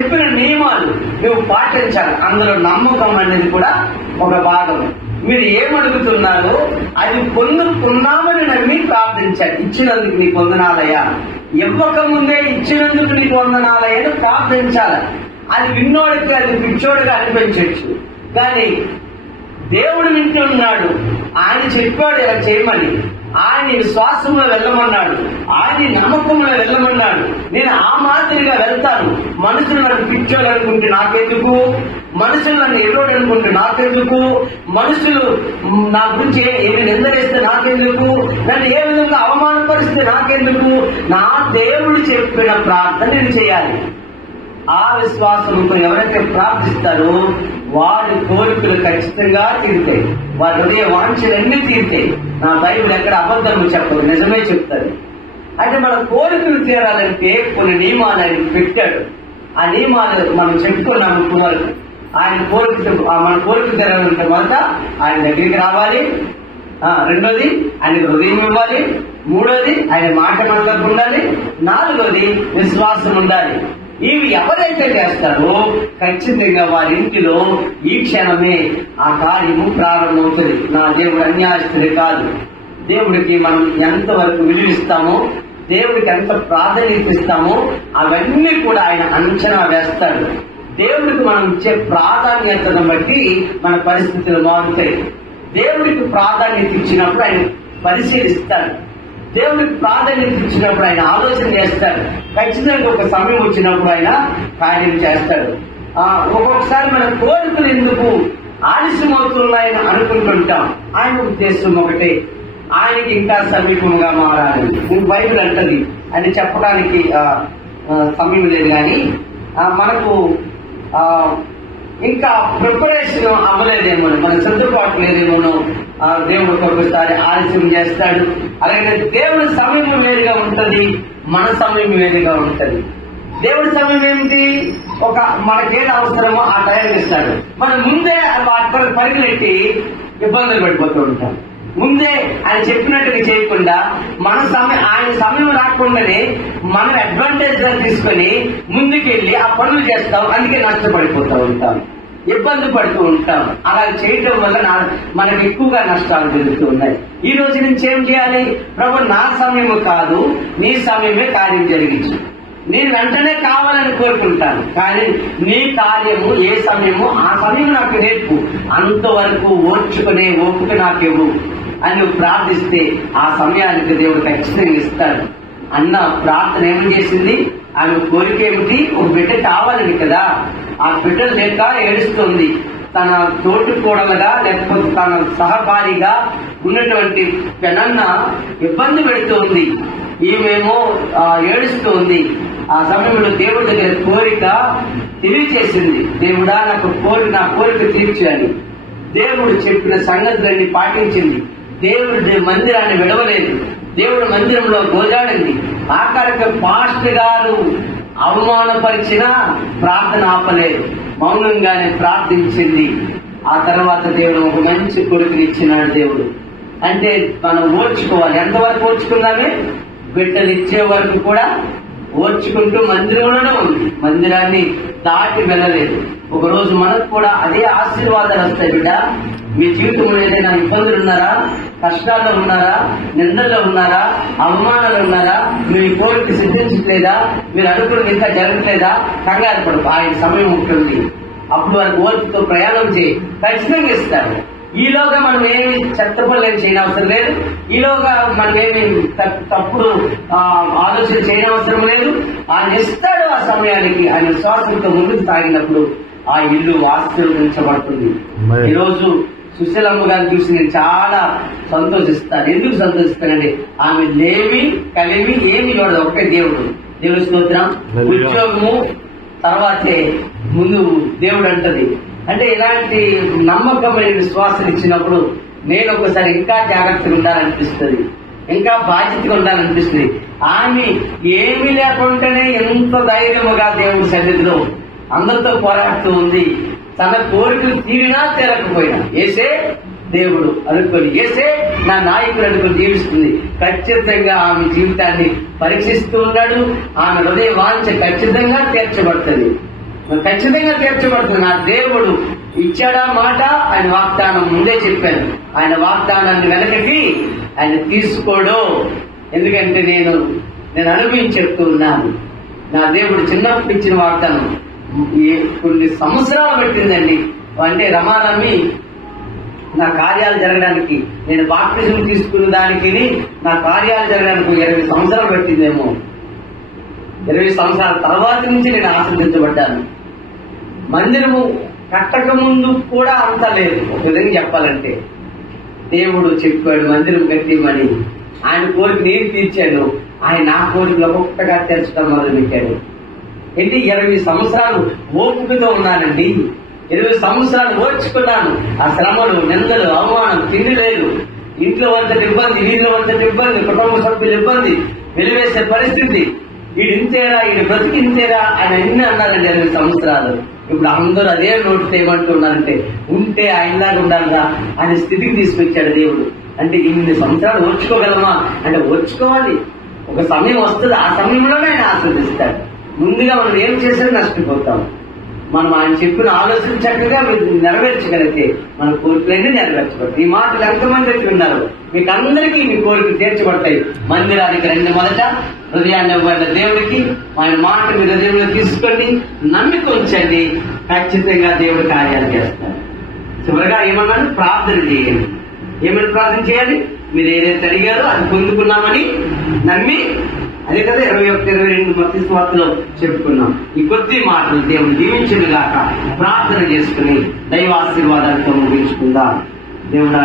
చెప్పిన నియమాలు నువ్వు పాటించాలి. అందులో నమ్మకం అనేది కూడా ఒక భాగం. మీరు ఏమడుగుతున్నారో అది పొందుకున్నామని నమ్మి ప్రార్థించాలి. ఇచ్చినందుకు నీకు వందనాలయ్యా, ఇవ్వక ముందే ఇచ్చినందుకు నీకు వందనాలయ్యా అని ప్రార్థించాలి. అది విన్నోడికి అది పిచ్చోడుగా అనిపించవచ్చు, కానీ దేవుడు వింటున్నాడు. ఆయన చెప్పాడు ఇలా చేయమని, ఆయన విశ్వాసంలో వెళ్ళమన్నాడు, ఆయన నమ్మకంలో వెళ్ళమన్నాడు. నేను ఆ మాదిరిగా వెళ్తాను. మనుషులు నన్ను పిచ్చోడు అనుకుంటే నాకెందుకు, మనుషులు నన్ను ఎర్రోడు అనుకుంటే నాకెందుకు, మనుషులు నా గురించి ఏమి నిందలేస్తే నాకెందుకు, నన్ను ఏ విధంగా అవమానపరిస్తే నాకెందుకు, నా దేవుడు చెప్పిన ప్రార్థన నేను చేయాలి. ఆ విశ్వాసంతో ఎవరైతే ప్రార్థిస్తారో వారి కోరికలు ఖచ్చితంగా తీరుతాయి, వారి హృదయ వాంఛలన్నీ తీరుతాయి. నా బైబిల్ ఎక్కడ అబద్ధము చెప్పదు, నిజమే చెప్తారు. అంటే మన కోరికలు తీరాలంటే కొన్ని నియమాలు ఆయన పెట్టాడు. ఆ నియమాలు మనం చెప్పుకున్నాము ఇప్పుడు వరకు. ఆయన మన కోరికలు తీరాలంటే మొదట ఆయన దగ్గరికి రావాలి, రెండోది ఆయన హృదయం ఇవ్వాలి, మూడోది ఆయన మాట మనకు ఉండాలి, నాలుగోది విశ్వాసం ఉండాలి. ఇవి ఎవరైతే చేస్తారో ఖచ్చితంగా వారి ఇంటిలో ఈ క్షణమే ఆ కార్యము ప్రారంభమవుతుంది. నా దేవుడు అన్యాయస్తుడే కాదు. దేవుడికి మనం ఎంతవరకు విలువిస్తామో, దేవుడికి ఎంత ప్రాధాన్యత ఇస్తామో అవన్నీ కూడా ఆయన అంచనా వేస్తాడు. దేవుడికి మనం ఇచ్చే ప్రాధాన్యతను బట్టి మన పరిస్థితులు మారుతాయి. దేవుడికి ప్రాధాన్యత ఇచ్చినప్పుడు ఆయన పరిశీలిస్తాడు. దేవుడికి ప్రాధాన్యత ఇచ్చినప్పుడు ఆయన ఆలోచన చేస్తాడు. ఖచ్చితంగా ఒక సమయం వచ్చినప్పుడు ఆయన కార్యం చేస్తాడు. ఒక్కొక్కసారి మన కోరికలు ఎందుకు ఆలస్యం అవుతున్నాయని అనుకుంటుంటాం. ఆయన ఉద్దేశం ఒకటే, ఆయనకి ఇంకా సమీపంగా మారాలి. బైబిల్ అంటది, అని చెప్పడానికి సమయం లేదు, కానీ మనకు ఇంకా ప్రిపరేషన్ అవ్వలేదేమో, మన సర్దుబాటు లేదేమోనో దేవుడు ఒక్కొక్కసారి ఆలస్యం చేస్తాడు. అలాగే దేవుడి సమయం వేరుగా ఉంటది, మన సమయం వేరుగా ఉంటది. దేవుడి సమయం ఏమిటి? మనకేది అవసరమో ఆ టైం ఇస్తాడు. మనం ముందే వాటి పరిగెట్టి ఇబ్బందులు పడిపోతూ ఉంటాం. ముందే ఆయన చెప్పినట్టుగా చేయకుండా ఆయన సమయం రాకుండానే మనం అడ్వాంటేజ్ గా తీసుకొని ముందుకెళ్ళి ఆ పనులు చేస్తాం. అందుకే నష్టపడిపోతూ ఉంటాం, ఇబ్బంది పడుతూ ఉంటాం. అలా చేయటం వల్ల మనకు ఎక్కువగా నష్టాలు జరుగుతూ ఉన్నాయి. ఈ రోజు నుంచి ఏం చేయాలి? ప్రభు, నా సమయము కాదు, నీ సమయమే కార్యం జరిగించు. నేను వెంటనే కావాలని కోరుకుంటాను, కానీ నీ కార్యము ఏ సమయము ఆ సమయం నాకు నేర్పు, అంతవరకు ఓర్చుకునే ఓపిక నాకివ్వు అని నువ్వు ప్రార్థిస్తే ఆ సమయానికి దేవుడు ఖచ్చితంగా ఇస్తాడు. అన్న ప్రార్థన ఏమని చేసింది? ఆమె కోరిక ఏమిటి? ఒక బిడ్డ కావాలని కదా. ఆ బిడ్డ లేక ఏడుస్తుంది. తన తోటి కోడలుగా లేకపోతే తన సహకారిగా ఉన్నటువంటి పెనన్న ఇబ్బంది పెడుతూ ఉంది. ఈమెమో ఏడుస్తూ ఉంది. ఆ సమయంలో దేవుడి దగ్గర కోరిక తెలియచేసింది. దేవుడా, నా కోరిక తీర్చాలి. దేవుడు చెప్పిన సంగతులన్నీ పాటించింది. దేవుడి మందిరాన్ని విడవలేదు. దేవుడి మందిరంలో గోజాడింది. ఆఖరికి పాస్టర్ గారు అవమానపరిచిన ప్రార్థన ఆపలేదు, మౌనంగానే ప్రార్థించింది. ఆ తర్వాత దేవుడు ఒక మంచి కొడుకునిచ్చినాడు. దేవుడు అంటే మనం ఓర్చుకోవాలి. ఎంతవరకు ఓర్చుకున్నామే? బిడ్డలు ఇచ్చే వరకు కూడా ఓర్చుకుంటూ మందిరంలోనే ఉంది, మందిరాన్ని దాటి వెళ్ళలేదు. ఒక రోజు మనకు కూడా అదే ఆశీర్వాదాలు వస్తాయి. బిడ్డ, మీ జీవితంలో ఏదైనా ఇబ్బందులు ఉన్నారా, కష్టాల్లో ఉన్నారా, నిందల్లో ఉన్నారా, అవమానాలు ఉన్నారా, మీ కోరిక సిద్ధించట్లేదా, మీరు అనుకున్నది ఇంకా జరగట్లేదా, కంగారు పడు. ఆయన సమయం ఉంటుంది. అప్పుడు వారికి ఓర్పుతో ప్రయాణం చేయి, ఖచ్చితంగా ఇస్తారు. ఈలోగా మనం ఏమి చెత్త పనులు చేయని అవసరం లేదు. ఈలోగా మనం ఏమి తప్పుడు ఆలోచన చేయని అవసరం లేదు. ఆయన ఇస్తాడు. ఆ సమయానికి ఆయన విశ్వాసంతో ముందుకు సాగినప్పుడు ఆ ఇల్లు ఆశీర్వదించబడుతుంది. ఈరోజు సుశీలమ్మ గారిని చూసి నేను చాలా సంతోషిస్తాను. ఎందుకు సంతోషిస్తానండి? ఆమె లేవి కలివి ఏమి చూడదు, ఒకటే దేవుడు. దేవుడి స్తోత్రం. ఉద్యోగము తర్వాతే ముందు దేవుడు అంటది. అంటే ఇలాంటి నమ్మకమైన విశ్వాసం ఇచ్చినప్పుడు నేను ఒకసారి ఇంకా జాగ్రత్తగా ఉండాలనిపిస్తుంది, ఇంకా బాధ్యతగా ఉండాలనిపిస్తుంది. ఆమె ఏమీ లేకుండానే ఎంత ధైర్యముగా దేవుడి సన్నిధిలో అందరితో పోరాడుతూ ఉంది. తన కోరికలు తీరినా తీరకపోయినా ఏసే దేవుడు అనుకొని, ఏసే నా నాయకుడు అనుకుని జీవిస్తుంది. ఖచ్చితంగా ఆమె జీవితాన్ని పరీక్షిస్తూ ఉన్నాడు. ఆమె హృదయ వాంఛ ఖచ్చితంగా తీర్చబడుతుంది. ఖచ్చితంగా తీర్చబడుతుంది. నా దేవుడు ఇచ్చాడా మాట, ఆయన వాగ్దానం ముందే చెప్పాను. ఆయన వాగ్దానాన్ని వెనకకి ఆయన తీసుకోడు. ఎందుకంటే నేను అనుభవించి చెప్తూ ఉన్నాను. నా దేవుడు చిన్నప్పుడు ఇచ్చిన వాగ్దానం కొన్ని సంవత్సరాలు పెట్టిందండి. అంటే రమారమి నా కార్యాలు జరగడానికి, నేను బాప్టిజం తీసుకున్న దానికి నా కార్యాలు జరగడానికి 20 సంవత్సరాలు పెట్టిందేమో. 20 సంవత్సరాల తర్వాత నుంచి నేను ఆశీర్వదించబడ్డాను. మందిరము కట్టక ముందు కూడా అంత లేదు. ఒక విధంగా చెప్పాలంటే దేవుడు చెప్పాడు మందిరం కట్టిమని. ఆయన కోరిక నేను తీర్చాను. ఆయన నా కోరికలు ఒక్కొక్కగా తెరచడం మొదలుపెట్టాడు. ఏంటి 20 సంవత్సరాలు ఓపికతో ఉన్నానండి. 20 సంవత్సరాలు ఓర్చుకున్నాను. ఆ శ్రమలు, నిందలు, అవమానం, తిండి లేదు, ఇంట్లో అంతటి ఇబ్బంది, వీధిలో అంతటి ఇబ్బంది, కుటుంబ సభ్యుల ఇబ్బంది, వెలివేసే పరిస్థితి. వీడు ఇంతేరా, వీడి బ్రతికి ఇంతేరా ఆయన ఎన్ని అన్నారండి 20 సంవత్సరాలు. ఇప్పుడు అందరూ అదే నోటితో ఏమంటున్నారంటే ఉంటే ఆయనలాగా ఉండాలిరా ఆయన స్థితికి తీసుకొచ్చాడు దేవుడు. అంటే ఇన్ని సంవత్సరాలు ఓర్చుకోగలమా అంటే ఓర్చుకోవాలి. ఒక సమయం వస్తుంది, ఆ సమయంలోనే ఆయన ఆస్వాదిస్తాడు. ముందుగా మనం ఏం చేసినా నష్టపోతాం. మనం ఆయన చెప్పిన ఆలోచన చక్కగా మీరు నెరవేర్చగలిగితే మన కోరికలన్నీ నెరవేర్చబడతాయి. ఈ మాటలు ఎంతమంది ఉన్నారు, మీకు అందరికీ మీ కోరికలు తీర్చబడతాయి. మందిరానికి రండి, మొదట హృదయాన్ని ఇవ్వండి దేవుడికి. ఆయన మాట మీ హృదయంలో తీసుకొని నమ్మిక ఉంచండి, ఖచ్చితంగా దేవుడు కార్యాలు చేస్తారు. చివరిగా ఏమన్నాడు, ప్రార్థన చేయండి. ఏమని ప్రార్థన చేయాలి? మీరు ఏదైతే అడిగారో అది పొందుకున్నామని నమ్మి, అదే కదా 21-22 మత్తయి సువార్తలో చెప్పుకున్నాం. ఈ కొద్ది మాటలు దేవుడు దీవించును గాక. ప్రార్థన చేసుకుని దైవాశీర్వాదాలతో ముగించుకుందాం. దేవుడా